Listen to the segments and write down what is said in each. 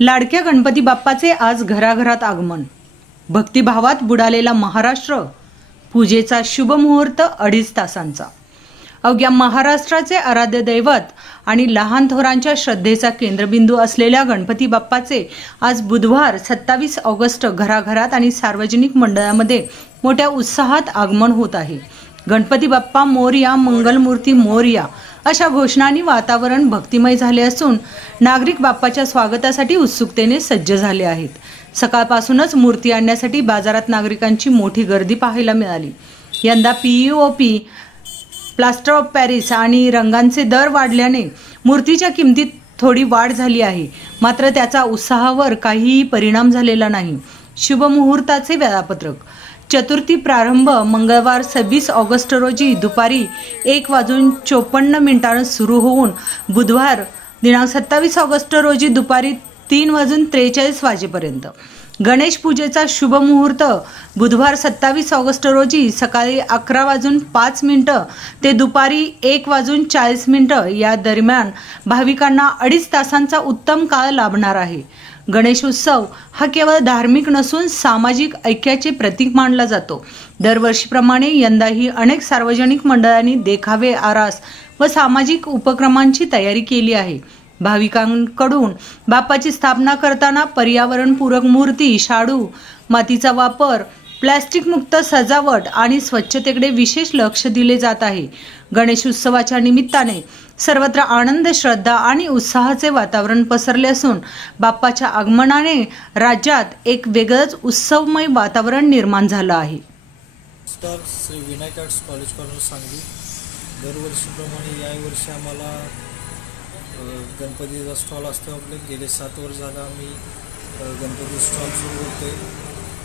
लाडक्या गणपती बाप्पाचे आज घराघरात आगमन। भक्तिभावात बुडालेला महाराष्ट्र, पूजेचा शुभ मुहूर्त 2.5 तासांचा। अवघ्या महाराष्ट्राचे आराध्य दैवत आणि लहान थोरांच्या श्रद्धेचा केंद्रबिंदू असलेल्या गणपती बाप्पाचे आज बुधवार 27 ऑगस्ट घराघरात आणि सार्वजनिक मंडळांमध्ये मोठ्या उत्साहात आगमन होत आहे। गणपती बाप्पा मोरया, मंगलमूर्ती मोरया अशा घोषणांनी वातावरण भक्तिमय झाले असून नागरिक बाप्पाच्या स्वागतासाठी उत्सुकतेने सज्ज झाले आहेत। सकाळपासूनच मूर्ती आणण्यासाठी बाजारात नागरिकांची मोठी गर्दी पाहायला मिळाली। यंदा पीओपी, प्लास्टर ऑफ पॅरिस आणि रंगांचे दर वाढल्याने मूर्तीच्या किमतीत थोडी वाढ झाली आहे, मात्र त्याचा उत्साहावर काहीही परिणाम झालेला नाही। शुभ मुहूर्ताचे वेळापत्रक। चतुर्थी प्रारंभ मंगळवार 26 ऑगस्ट रोजी दुपारी 1:54 सुरू होऊन बुधवार दिनांक 27 ऑगस्ट रोजी दुपारी 3:43 वाजेपर्यंत। गणेश पूजेचा शुभ मुहूर्त बुधवार 27 ऑगस्ट रोजी सकाळी 11:05 ते दुपारी 1:40 या दरम्यान भाविकांना 2.5 तासांचा उत्तम काळ लाभणार आहे। गणेश उत्सव हा केवळ धार्मिक नसून सामाजिक ऐक्याचे प्रतीक मानला जातो। दरवर्षीप्रमाणे यंदाही अनेक सार्वजनिक मंडळांनी देखावे, आरास व सामाजिक उपक्रमांची तयारी केली आहे। भाविकांकडून बाप्पाची स्थापना करताना पर्यावरणपूरक मूर्ती, शाडू मातीचा वापर, प्लास्टिक मुक्त सजावट आणि स्वच्छतेकडे विशेष लक्ष दिले जात आहे। गणेश उत्सवाच्या निमित्ताने सर्वत्र आनंद, श्रद्धा आणि उत्साहाचे वातावरण पसरले असून बाप्पाच्या आगमनाने राज्यात एक वेगळंच उत्सवमय वातावरण निर्माण झालं आहे। Shri Vinayak arts college corner Sangli दरवर्षीप्रमाणे याही वर्षी आम्हाला गणपतीचा स्टॉल असतो। आपले गेले 7 वर्ष झालं आम्ही गणपती स्टॉल सुरू होते।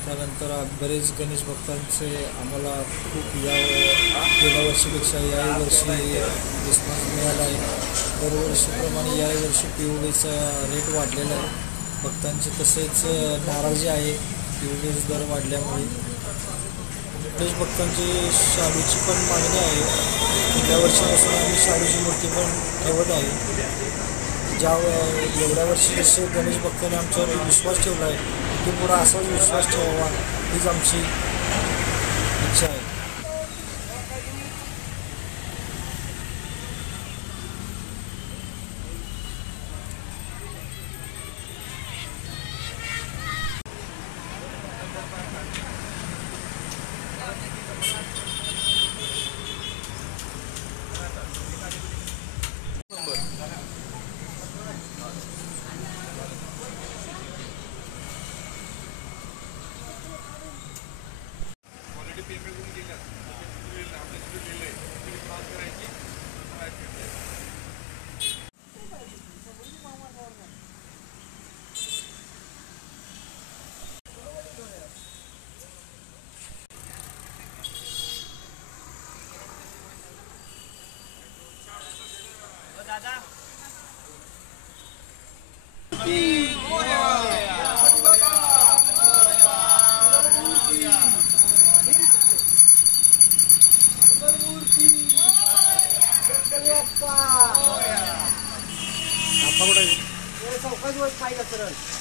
त्यानंतर बरेच गणेश भक्तांचे आम्हाला खूप गेल्या वर्षीपेक्षा याही वर्षी रिस्पॉन्स मिळाला आहे। दरवर्षीप्रमाणे याही वर्षी पिवळीचा रेट वाढलेला आहे भक्तांची, तसेच नाराजी आहे पिवळीचा दर वाढल्यामुळे। गणेश भक्तांची शाडूची पण मागणी आहे। गेल्या वर्षापासून आम्ही शाडूची मूर्ती पण ठेवत आहे। एवढ्या वर्षी जसे गणेश भक्तांनी आमच्यावर विश्वास ठेवला आहे की पुढे असाच विश्वास ठेवावा हीच आमची इच्छा आहे। चौकाच वर पाहिजे सर।